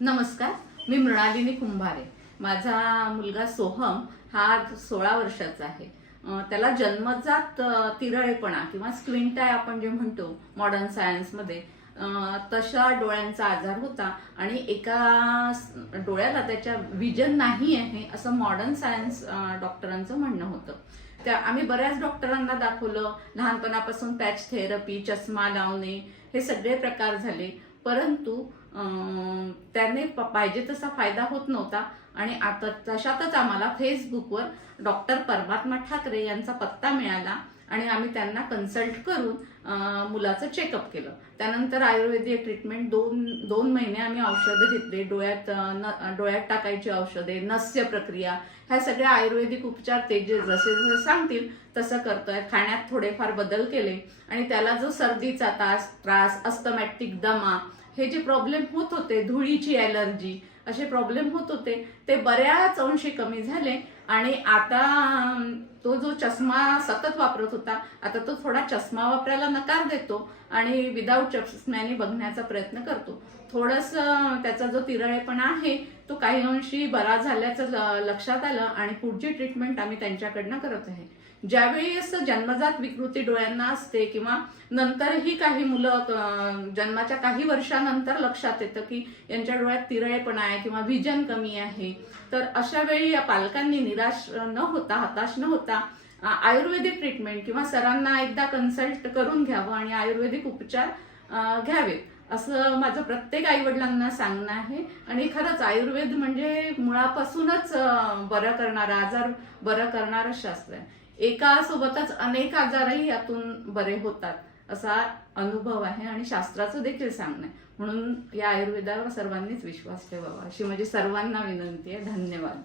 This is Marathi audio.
नमस्कार मी मृणालिनी कुंभारे. माझा मुलगा सोहम हा सोळा वर्षाचा आहे. त्याला जन्मजात तिरळेपणा किंवा स्क्विंट टाय आपण जे म्हणतो मॉडर्न सायन्समध्ये तशा डोळ्यांचा आजार होता आणि एका डोळ्याला त्याच्या विजन नाही आहे असं मॉडर्न सायन्स डॉक्टरांचं म्हणणं होतं. त्या आम्ही बऱ्याच डॉक्टरांना दाखवलं. लहानपणापासून पॅच थेरपी चष्मा लावणे हे सगळे प्रकार झाले. परंतु त्याने पाहिजे तसा फायदा होत नव्हता. आणि आता तशातच आम्हाला फेसबुकवर डॉक्टर परमात्मा ठाकरे यांचा पत्ता मिळाला आणि आम्ही त्यांना कन्सल्ट करून मुलाचं चेकअप केलं. त्यानंतर आयुर्वेदिक ट्रीटमेंट दोन दोन महिने आम्ही औषधं घेतले. डोळ्यात न- डोळ्यात टाकायची औषधे नस्य प्रक्रिया ह्या सगळ्या आयुर्वेदिक उपचार ते जे जसे जसे सांगतील तसं करतोय. खाण्यात थोडेफार बदल केले आणि त्याला जो सर्दीचा तास त्रास अस्थमॅटिक दमा हे जे प्रॉब्लेम होत होते धुळीची ॲलर्जी असे प्रॉब्लेम होत होते. ते बऱ्याच अंशी कमी झाले आणि आता तो जो चष्मा सतत वापरत होता आता तो थोडा चष्मा वापरायला नकार देतो आणि विदाऊट चष्म्याने बघण्याचा प्रयत्न करतो. थोडस त्याचा जो तिरळेपणा आहे तो काही अंशी बरा झाल्याचं लक्षात आलं आणि पुढची ट्रीटमेंट आम्ही त्यांच्याकडनं करत आहे. ज्यावेळी असं जन्मजात विकृती डोळ्यांना असते किंवा नंतरही काही मुलं जन्माच्या काही वर्षानंतर लक्षात येतं की यांच्या डोळ्यात तिरळेपणा आहे किंवा विजन कमी आहे तर अशा वेळी या पालकांनी निराश न होता हताश न होता आयुर्वेदिक ट्रीटमेंट किंवा सरांना एकदा कन्सल्ट करून घ्यावं आणि आयुर्वेदिक उपचार घ्यावेत. असं माझं प्रत्येक आई वडिलांना सांगणं आहे. आणि खरंच आयुर्वेद म्हणजे मुळापासूनच बरं करणारा आजार बरं करणारं शास्त्र आहे. एका सोबतच अनेक आजारही यातून बरे होतात. असा अनुभव आहे आणि शास्त्राचं देखील सांगणं आहे. म्हणून या आयुर्वेदावर सर्वांनीच विश्वास ठेवावा अशी माझी सर्वांना विनंती आहे. धन्यवाद.